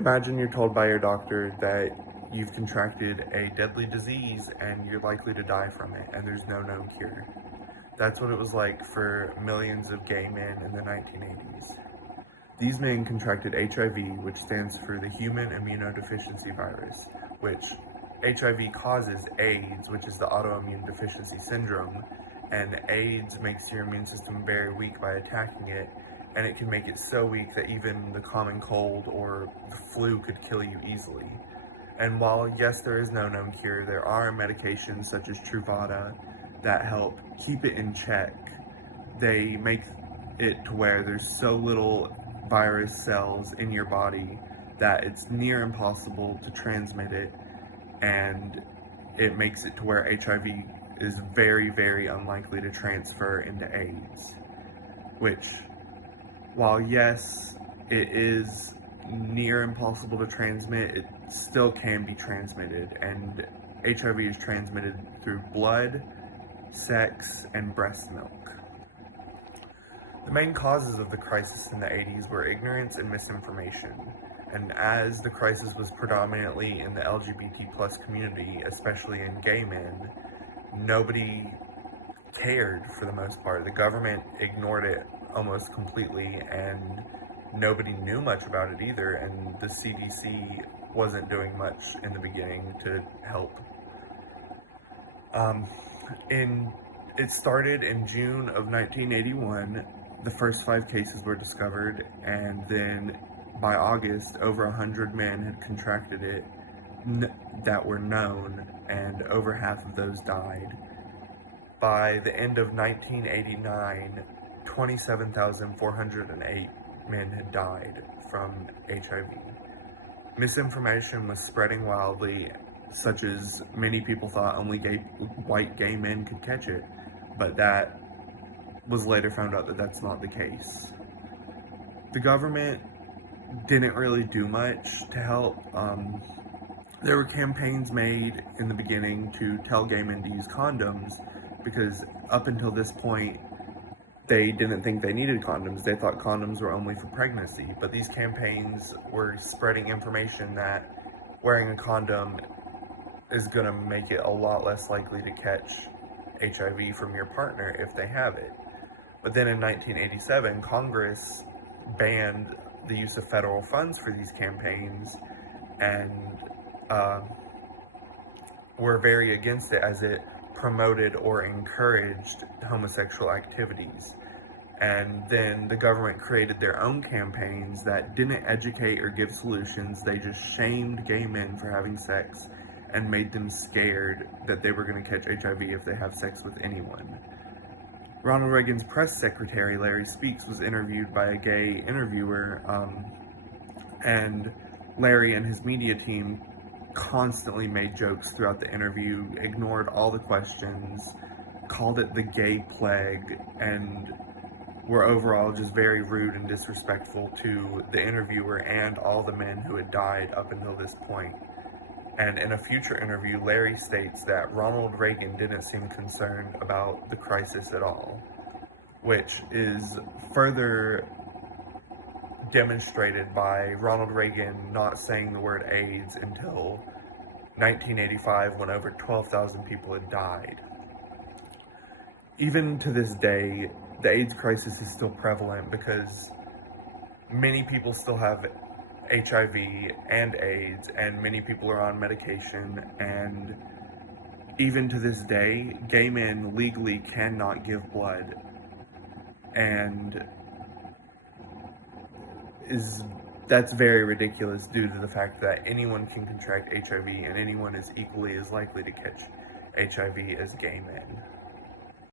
Imagine you're told by your doctor that you've contracted a deadly disease and you're likely to die from it, and there's no known cure. That's what it was like for millions of gay men in the 1980s. These men contracted HIV, which stands for the human immunodeficiency virus, which HIV causes AIDS, which is the autoimmune deficiency syndrome, and AIDS makes your immune system very weak by attacking it, and it can make it so weak that even the common cold or the flu could kill you easily. And while, yes, there is no known cure, there are medications such as Truvada that help keep it in check. They make it to where there's so little virus cells in your body that it's near impossible to transmit it, and it makes it to where HIV is very, very unlikely to transfer into AIDS, which, while yes, it is near impossible to transmit, it still can be transmitted, and HIV is transmitted through blood, sex, and breast milk. The main causes of the crisis in the 80s were ignorance and misinformation, and as the crisis was predominantly in the LGBT plus community, especially in gay men, nobody cared for the most part. The government ignored it almost completely, and nobody knew much about it either, and the CDC wasn't doing much in the beginning to help. It started in June of 1981. The first 5 cases were discovered, and then by August, over 100 men had contracted it that were known, and over half of those died. By the end of 1989, 27,408 men had died from HIV. Misinformation was spreading wildly, such as many people thought only white gay men could catch it, but that was later found out that that's not the case. The government didn't really do much to help. There were campaigns made in the beginning to tell gay men to use condoms, because up until this point, they didn't think they needed condoms. They thought condoms were only for pregnancy, but these campaigns were spreading information that wearing a condom is going to make it a lot less likely to catch HIV from your partner if they have it. But then in 1987, Congress banned the use of federal funds for these campaigns, and were very against it as it promoted or encouraged homosexual activities. And then the government created their own campaigns that didn't educate or give solutions. They just shamed gay men for having sex and made them scared that they were going to catch HIV if they have sex with anyone. Ronald Reagan's press secretary, Larry Speakes, was interviewed by a gay interviewer, and Larry and his media team constantly made jokes throughout the interview, ignored all the questions, called it the gay plague, and were overall just very rude and disrespectful to the interviewer and all the men who had died up until this point. And in a future interview, Larry states that Ronald Reagan didn't seem concerned about the crisis at all, which is further demonstrated by Ronald Reagan not saying the word AIDS until 1985, when over 12,000 people had died. Even to this day, the AIDS crisis is still prevalent because many people still have HIV and AIDS, and many people are on medication, and even to this day, gay men legally cannot give blood, and that's very ridiculous due to the fact that anyone can contract HIV and anyone is equally as likely to catch HIV as gay men.